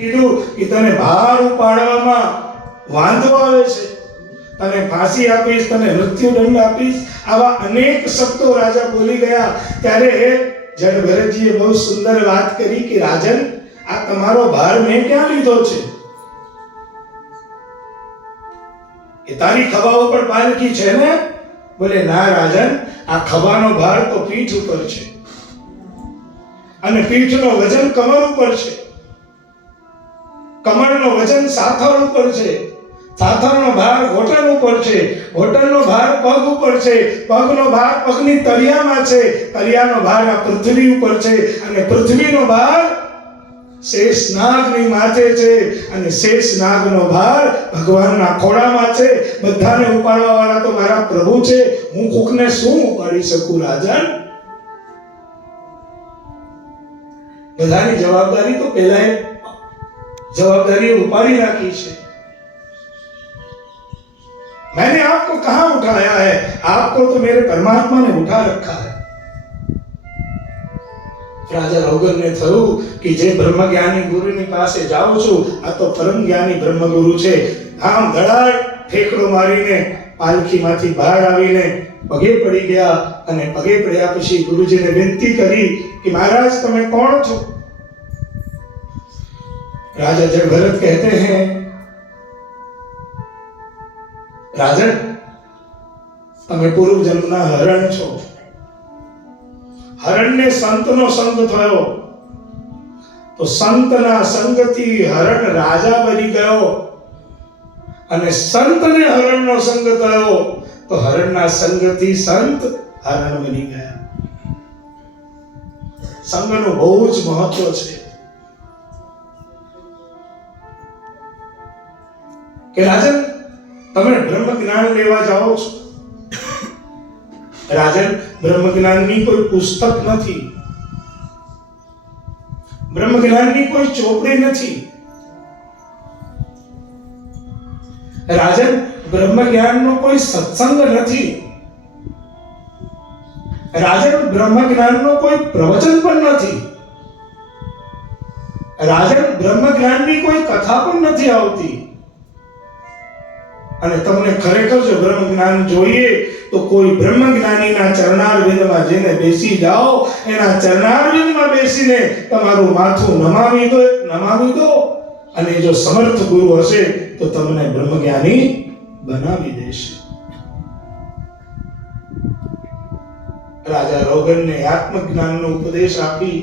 કીધું કે તને ભાર ઉપાડવામાં વાંધો આવે છે, તને ફાંસી આપીશ, તને મૃત્યુદંડ આપીશ, આવા અનેક શબ્દો રાજા બોલી ગયા. ત્યારે જડ ભરતજીએ બહુ સુંદર વાત કરી કે રાજન, આ તમારો ભાર મેં ક્યાં લીધો છે? એ તારી ખભા ઉપર પાલકી છે ને? બોલે ના રાજન, આ ખભાનો ભાર તો પીઠ ઉપર છે, અને પીઠનો વજન કમર ઉપર છે, કમરનો વજન સાથળ ઉપર છે, સાથળનો ભાર ઘોટણ ઉપર છે, ઘોટણનો ભાર પગ ઉપર છે, પગનો ભાર પગની તળિયામાં છે, તળિયાનો ભાર આ પૃથ્વી ઉપર છે, અને પૃથ્વીનો ભાર શેષનાગની માથે છે, અને શેષનાગનો ભાર ભગવાનના ખોળામાં છે. બધાને ઉપાડવા વાળા તો મારા પ્રભુ છે, હું કોકને શું ઉપાડી શકું રાજન? બધાની જવાબદારી તો પહેલા जवाबदारी उपाड़ी रखी है. मैंने आपको कहां उठाया है? आपको तो मेरे परमात्मा ने उठा रखा है. राजा रोगन ने थયું कि जे ब्रह्मज्ञानी गुरु ની પાસે જાઉં છું, આ તો પરમ જ્ઞાની બ્રહ્મગુરુ છે. આમ ધડાડ ઠેકડો મારીને પાલખીમાંથી બહાર આવીને પગે પડી ગયા, અને પગે પડ્યા પછી ગુરુજીને વિનંતી કરી કે મહારાજ તમે કોણ છો? राजा जड़ भरत कहते हैं, राजन તમે પૂર્વ જન્મના હરણ છો. હરણને સંતનો સંગ થયો, તો સંતના સંગથી હરણ રાજા બની ગયો, અને સંતને હરણનો સંગ થયો તો હરણના સંગથી સંત હરણ બની ગયા. સંગનું બહુ જ મહત્વ છે. કે રાજન તમે બ્રહ્મ જ્ઞાન લેવા જાઓ છો. રાજન બ્રહ્મ જ્ઞાનની કોઈ પુસ્તક નથી, બ્રહ્મ જ્ઞાનની કોઈ ચોપડી નથી. રાજન બ્રહ્મ જ્ઞાનનો કોઈ સત્સંગ નથી. રાજન બ્રહ્મ જ્ઞાનનો કોઈ પ્રવચન પણ નથી. રાજન બ્રહ્મ જ્ઞાનની કોઈ કથા પણ નથી આવતી. અને તમને ખરેખર જો બ્રહ્મ જ્ઞાન જોઈએ તો કોઈ બ્રહ્મ જ્ઞાનીના ચરણારવિંદમાં જઈને બેસી જાઓ, એના ચરણારવિંદમાં બેસીને તમારું માથું નમાવી દો, અને જો સમર્થ ગુરુ હશે તો તમને બ્રહ્મ જ્ઞાની બનાવી દેશે. રાજા રોગનને આત્મજ્ઞાનનો ઉપદેશ આપી